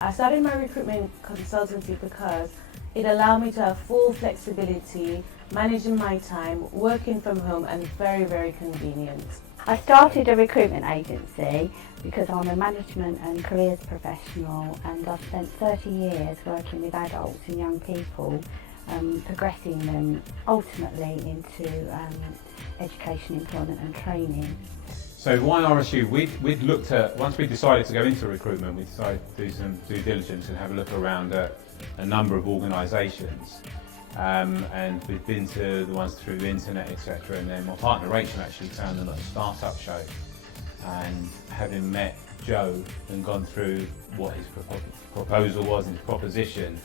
I started my recruitment consultancy because it allowed me to have full flexibility, managing my time, working from home, and very, very convenient. I started a recruitment agency because I'm a management and careers professional, and I've spent 30 years working with adults and young people, progressing them ultimately into education, employment and training. So why RSU? We'd looked at, once we decided to go into recruitment, we decided to do some due diligence and have a look around at a number of organisations. And we've been to the ones through the internet, etc. And then my partner Rachel actually found them at a startup show. And having met Joe and gone through what his proposal was and his proposition,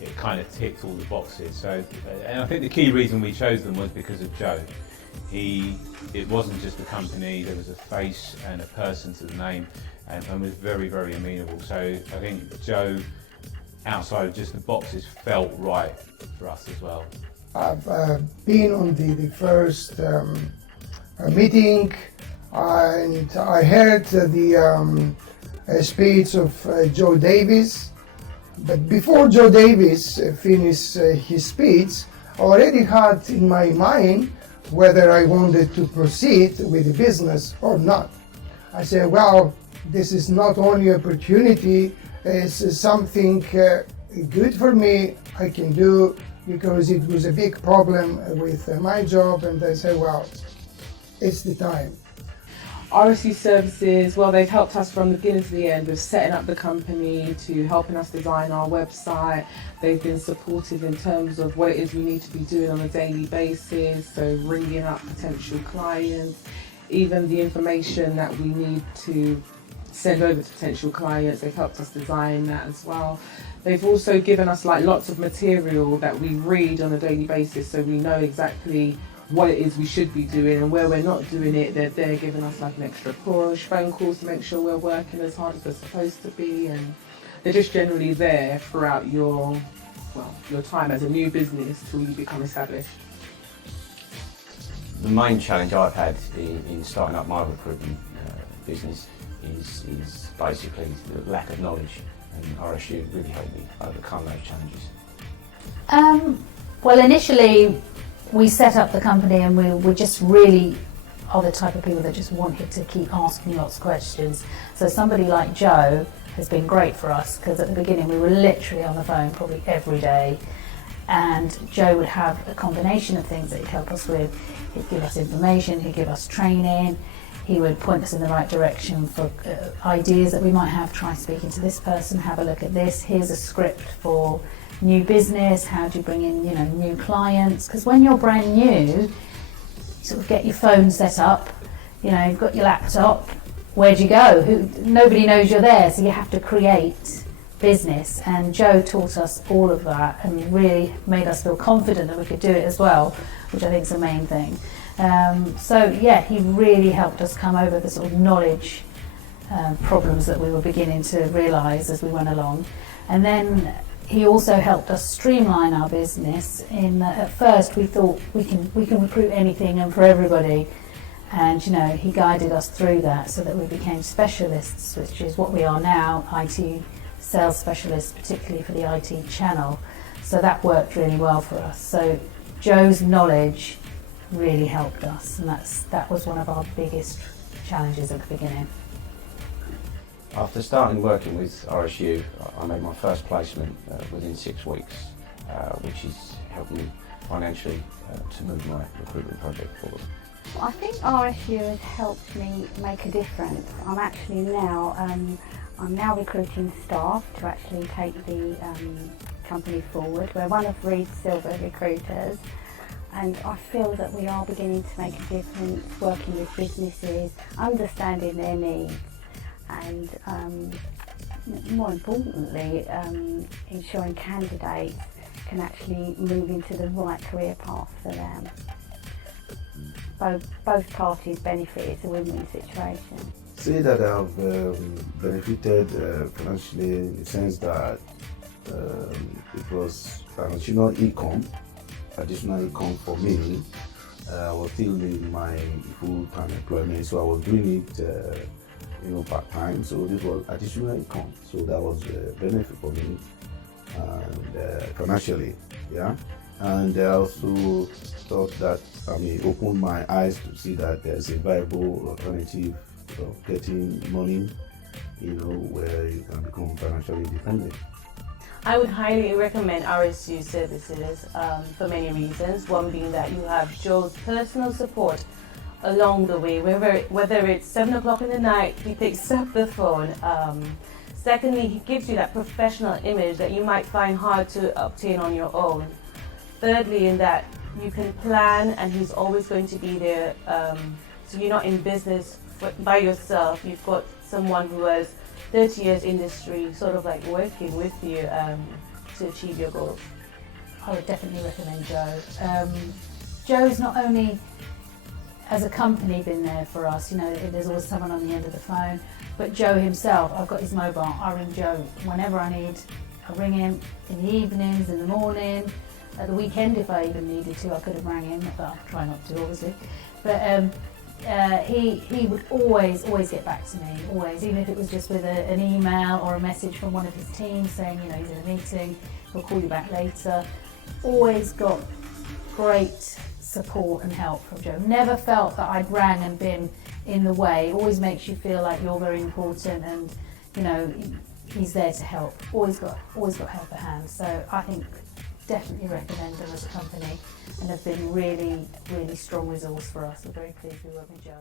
it kind of ticked all the boxes. So, and I think the key reason we chose them was because of Joe. It wasn't just a company, there was a face and a person to the name, and was very, very amenable. So I think Joe, outside of just the boxes, felt right for us as well. I've been on the first meeting, and I heard the speech of Joe Davis. But before Joe Davis finished his speech, I already had in my mind whether I wanted to proceed with the business or not. I said, well, this is not only opportunity, it's something good for me I can do, because it was a big problem with my job, and I said, well, it's the time. RSU services, well, they've helped us from the beginning to the end with setting up the company, to helping us design our website. They've been supportive in terms of what it is we need to be doing on a daily basis, so ringing up potential clients, even the information that we need to send over to potential clients. They've helped us design that as well. They've also given us lots of material that we read on a daily basis, so we know exactly what it is we should be doing, and where we're not doing it, they're giving us an extra push, phone calls to make sure we're working as hard as we're supposed to be, and they're just generally there throughout your time as a new business till you become established. The main challenge I've had in starting up my recruitment business is basically the lack of knowledge, and RSU really helped me overcome those challenges. Well, initially we set up the company, and we just really are the type of people that just wanted to keep asking lots of questions. So somebody like Joe has been great for us, because at the beginning we were literally on the phone probably every day, and Joe would have a combination of things that he'd help us with. He'd give us information, he'd give us training, he would point us in the right direction for ideas that we might have. Try speaking to this person, have a look at this, here's a script for new business, how do you bring in new clients, because when you're brand new, you sort of get your phone set up, you've got your laptop, where do you go? Nobody knows you're there, so you have to create business, and Joe taught us all of that and really made us feel confident that we could do it as well, which I think is the main thing. So yeah, he really helped us come over the sort of knowledge problems that we were beginning to realise as we went along. And then he also helped us streamline our business in that at first we thought we can recruit anything and for everybody, and he guided us through that so that we became specialists, which is what we are now, IT sales specialists, particularly for the IT channel. So that worked really well for us. So Joe's knowledge really helped us, and that was one of our biggest challenges at the beginning. After starting working with RSU, I made my first placement within 6 weeks, which has helped me financially to move my recruitment project forward. I think RSU has helped me make a difference. I'm now recruiting staff to actually take the company forward. We're one of Reed's Silver recruiters, and I feel that we are beginning to make a difference working with businesses, understanding their needs, and more importantly, ensuring candidates can actually move into the right career path for them. Both parties benefit. It's a win-win situation. Say that I've benefited financially in the sense that it was additional income for me. I was still in my full-time employment, so I was doing it part time. So this was additional income. So that was a benefit for me and financially, yeah. And I also thought that opened my eyes to see that there's a viable alternative of getting money, where you can become financially independent. I would highly recommend RSU services for many reasons. One being that you have Joe's personal support along the way, whether it's 7 o'clock in the night, he picks up the phone. Secondly, he gives you that professional image that you might find hard to obtain on your own. Thirdly, in that you can plan and he's always going to be there, so you're not in business by yourself. You've got someone who has 30 years industry sort of like working with you to achieve your goals. I would definitely recommend Joe. Joe's not only as a company been there for us, there's always someone on the end of the phone, but Joe himself, I've got his mobile, I ring Joe whenever I need. I ring him in the evenings, in the morning, at the weekend if I even needed to. I could have rang him, but I try not to obviously. But he would always get back to me, always, even if it was just with an email or a message from one of his team saying, he's in a meeting, he'll call you back later. Always got great support and help from Joe. Never felt that I'd rang and been in the way. Always makes you feel like you're very important and, he's there to help. Always got help at hand. So I think definitely recommend them as a company and have been really, really strong resource for us. We're very pleased we work with Joe.